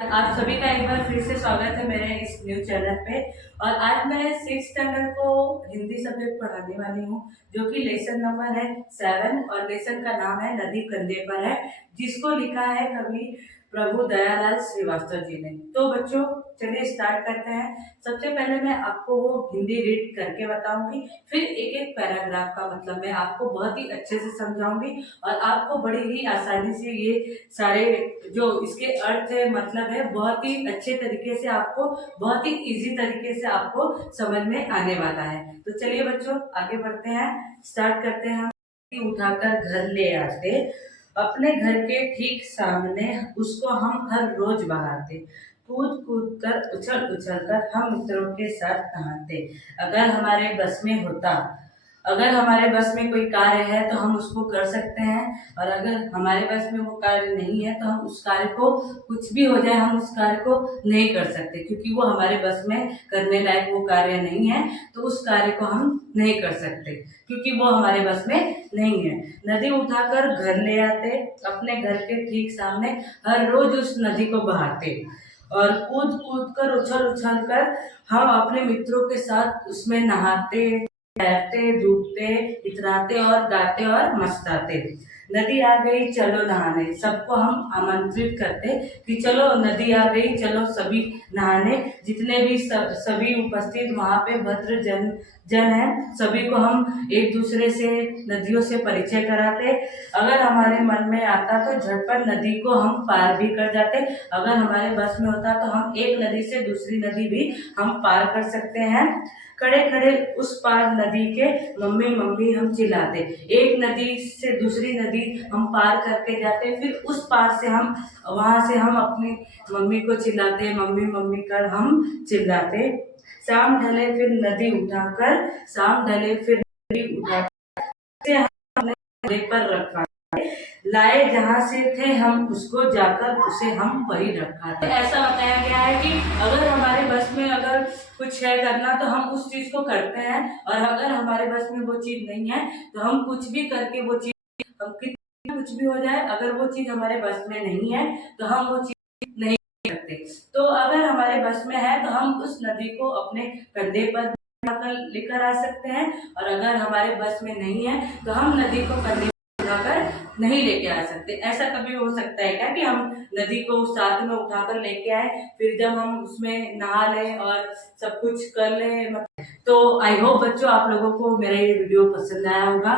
आप सभी का एक बार फिर से स्वागत है मेरे इस न्यूज चैनल पे। और आज मैं 6 स्टैंडर्ड को हिंदी सब्जेक्ट पढ़ाने वाली हूँ, जो कि लेसन नंबर है 7 और लेसन का नाम है नदी कंधे पर है, जिसको लिखा है कवि प्रभु दयालाल श्रीवास्तव जी ने। तो बच्चों चलिए स्टार्ट करते हैं। सबसे पहले मैं आपको वो हिंदी रीड करके बताऊंगी, फिर एक एक पैराग्राफ का मतलब मैं आपको बहुत ही अच्छे से समझाऊंगी और आपको बड़ी ही आसानी से ये सारे जो इसके अर्थ है मतलब है बहुत ही अच्छे तरीके से आपको बहुत ही इजी तरीके से आपको समझ में आने वाला है। तो चलिए बच्चों आगे बढ़ते हैं, स्टार्ट करते हैं। हम उठाकर घर ले आते, अपने घर के ठीक सामने उसको हम हर रोज बहाते, कूद कूद कर उछल उछल कर हम मित्रों के साथ नहाते। अगर हमारे बस में होता, अगर हमारे बस में कोई कार्य है तो हम उसको कर सकते हैं, और अगर हमारे बस में वो कार्य नहीं है तो हम उस कार्य को, कुछ भी हो जाए हम उस कार्य को नहीं कर सकते, क्योंकि वो हमारे बस में करने लायक वो कार्य नहीं है। तो उस कार्य को हम नहीं कर सकते क्योंकि वो हमारे बस में नहीं है। नदी उठाकर घर ले आते, अपने घर के ठीक सामने हर रोज उस नदी को बहाते, और कूद कूद कर उछल उछल कर हम अपने मित्रों के साथ उसमें नहाते, तैरते, डूबते, इतराते और गाते और मस्ताते। नदी आ गई चलो नहाने, सबको हम आमंत्रित करते कि चलो नदी आ गई, चलो सभी नहाने। जितने भी सभी उपस्थित वहाँ पे भद्र जन है, सभी को हम एक दूसरे से नदियों से परिचय कराते। अगर हमारे मन में आता तो झटपट नदी को हम पार भी कर जाते। अगर हमारे बस में होता तो हम एक नदी से दूसरी नदी भी हम पार कर सकते हैं। खड़े खड़े उस पार नदी के मम्मी मम्मी हम चिल्लाते। एक नदी से दूसरी नदी हम पार करके जाते, फिर उस पार से हम, वहां से हम अपनी मम्मी को चिल्लाते, मम्मी मम्मी कर हम चिल्लाते। शाम ढले फिर नदी उठाकर, शाम ढले फिर नदी उठाकर हमने घोड़े पर रखा, लाए जहाँ से थे हम उसको जाकर उसे हम वही रखा था। ऐसा बताया गया है कि अगर हमारे बस में अगर कुछ है करना तो हम उस चीज को करते हैं, और अगर हमारे बस में वो चीज नहीं है तो हम कुछ भी करके वो चीज, हम कितना कुछ भी हो जाए, अगर वो चीज हमारे बस में नहीं है तो हम वो चीज नहीं करते। तो अगर हमारे बस में है तो हम उस नदी को अपने कंधे पर लेकर आ सकते हैं, और अगर हमारे बस में नहीं है तो हम नदी को कंधे उठाकर नहीं लेके आ सकते। ऐसा कभी हो सकता है क्या कि हम नदी को साथ में उठाकर लेके आए, फिर जब हम उसमें नहा लें और सब कुछ कर लें? तो आई होप बच्चों आप लोगों को मेरा ये वीडियो पसंद आया होगा।